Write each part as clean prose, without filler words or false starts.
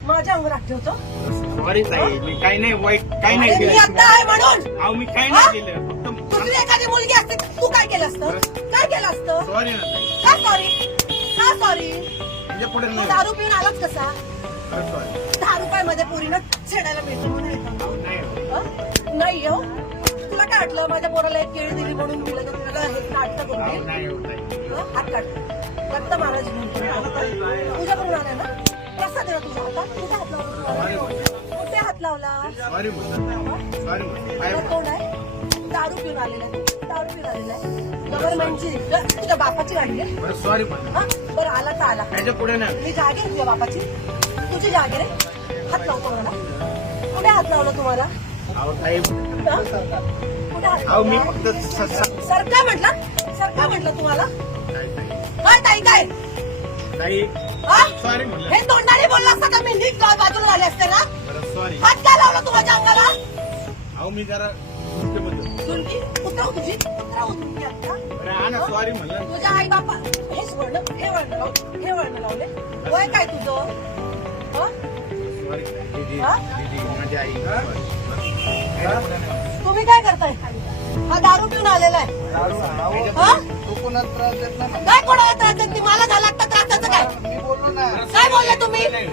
माझ्या अंगावर हात ठेवतो. सॉरी ताई, मी काही नाही वाईट काही नाही मी केलं. आता आहे म्हणून. अहो मी काही नाही केलं, फक्त तुझी एखादी मुलगी असते तू काय केलं असतं? काय केलं असतं? सॉरी ना ताई. का सॉरी? का सॉरी? म्हणजे पुढे तू नाही. दारू पिऊन आलाच कसा? सॉरी. 10 रुपयामध्ये पोरीनं छेडायला मिळतो म्हणून येतो. अहो, नाही हो. हं? नाही हो. तुला काय वाटलं माझ्या पोराला एक केळी दिली म्हणून दिलं तर तुला हे नाटक करून अहो, देईल? नाही हो ताई. हं? हात काढ. रक्त महाराज तुझ्या करून आलाय ना? कसा दिला तुझा हातात? कुठे हात लावला? कुठे हात लावला? सॉरी म्हणलं. सॉरी म्हणलं. काय तुला कोण आहे? दारू पिऊन आलेला आहे. दारू पिऊन आलेला आहे. गव्हर्नमेंटची तुझ्या बापाची गाडी आहे. बरं सॉरी म्हणलं. हं? बरं आला तर आला. त्याच्या पुढे नाही. मी जागे तुझ्या बापाची. तुझी जागे रे. हात लावतो मला. कुठे हात लावला तुम्हाला? अहो ताई, हं? कुठे हात अहो मी लावला? फक्त सर काय म्हटलं? सर काय म्हटलं तुम्हाला? काय ताई काय? ताई हा? सॉरी म्हणलं. हे तोंडाने बोलला असता का मी नीट बाजूला आले असते ना? बरं सॉरी. हात काय लावला तू माझ्या अंगाला? अहो मी जरा गोष्टीबद्दल. सुनकी उतरव तुझी उतरव तुझी आता. बरं हा ना सॉरी म्हणलं. तुझ्या आई बापा हेच वळण हे वळण लावले हे वळण लावले. वय काय तुझं? हं? सॉरी दीदी. हा? दीदी माझी आई. त्याच्या पुढे नाही. तुम्ही काय करताय? हा दारू पिऊन आलेला आहे. हं? तू कोणाला त्रास देत नाही ना? काय कोणाला त्रास देत नाही? मला झाला आता त्रासाचं काय? मी बोललो ना. काय बोलले तुम्ही? नाही.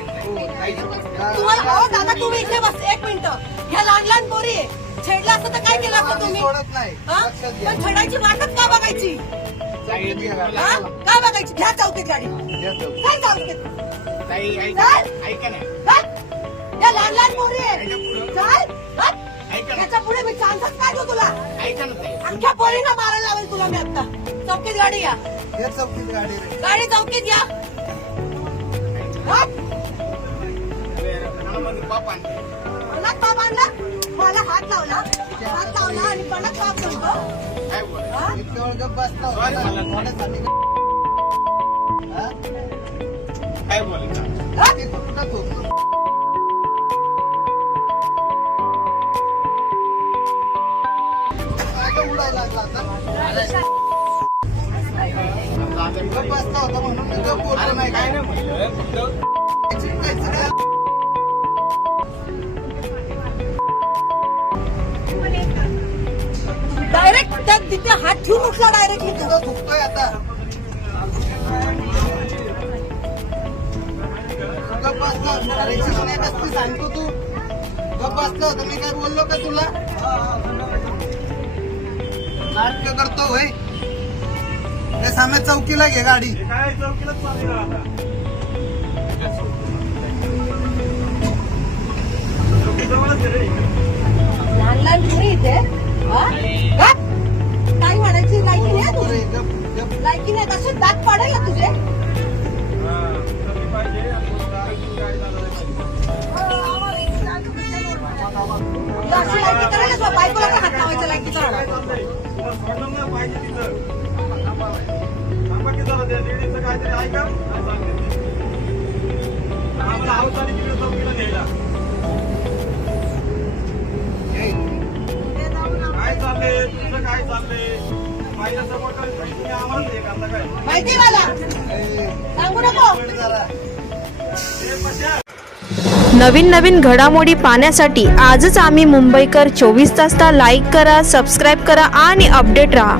तुम्हाला अहो दादा तुम्ही इथे बस एक मिनिट. ह्या लहान लहान पोरी आहे. छेडलं असतं तर काय केलं असतं मी तुम्ही? सोडत नाही. हं? लक्षात घ्या. पण छेडायची वाटच का बघायची? ताई, मला- हं? काय बघायची? घ्या चौकीत गाडी. द्या चौकी. काय चौकीत? ताई चाल. ऐका ना. चल. या लहान लहान पोरी आहे. त्याच्या पुढे चल. हं? ऐका ना. याच्या पुढे मी चान्सच काय देऊ तुला? ऐका ना ताई. अख्ख्या पोरींना मारायला लावेल तुला मी आता. चौकीत गाडी या. द्या चौकीत गाडी रे. गाडी चौकीत या. हं? मला बाप आणते. मला बाप आणला. मला हात लावला आणि मला बाप म्हणतो. काय बोलायचं? हं? इतक्या वेळ गप्प बसला Sorry होता. मला. कोणासाठी हा? काय बोलायचं? हं? ते कुठं थोपलं? काय गं उडायला लागला आता? गप्प बसला होता म्हणून मी गप्प अरे बोललो नाही नाही. काय नाही म्हणलं, फक्त चिडकायचं काय? डायरेक्ट त्या तिथे हात ठेवून उठला डायरेक्ट तू तिथं थुकतोय आता. गप्प बसला होता. अरे शिकणे कसं सांगतो तू? गप्प बसला होता. मी काय बोललो का तुला? नाटक करतो होय. हे सामे चौकीला घे गाडी. लहान लहान पोरी इथे. हं? हं? काय म्हणायची लायकी नाही हं अरे तुझी. गप्प गप्प. लायकी नाही तसे दात पाडेल ना तुझे. तुला अशी लायकी करायला तुला बायकोला पण हात लावायचं लायकी करायला. हे, माहिती मला हे, सांगू नको. जरा. नवीन नवीन घडामोडी पाहण्यासाठी आजच आम्ही मुंबईकर 24 तासला लाईक करा, सबस्क्राईब करा आणि अपडेट रहा.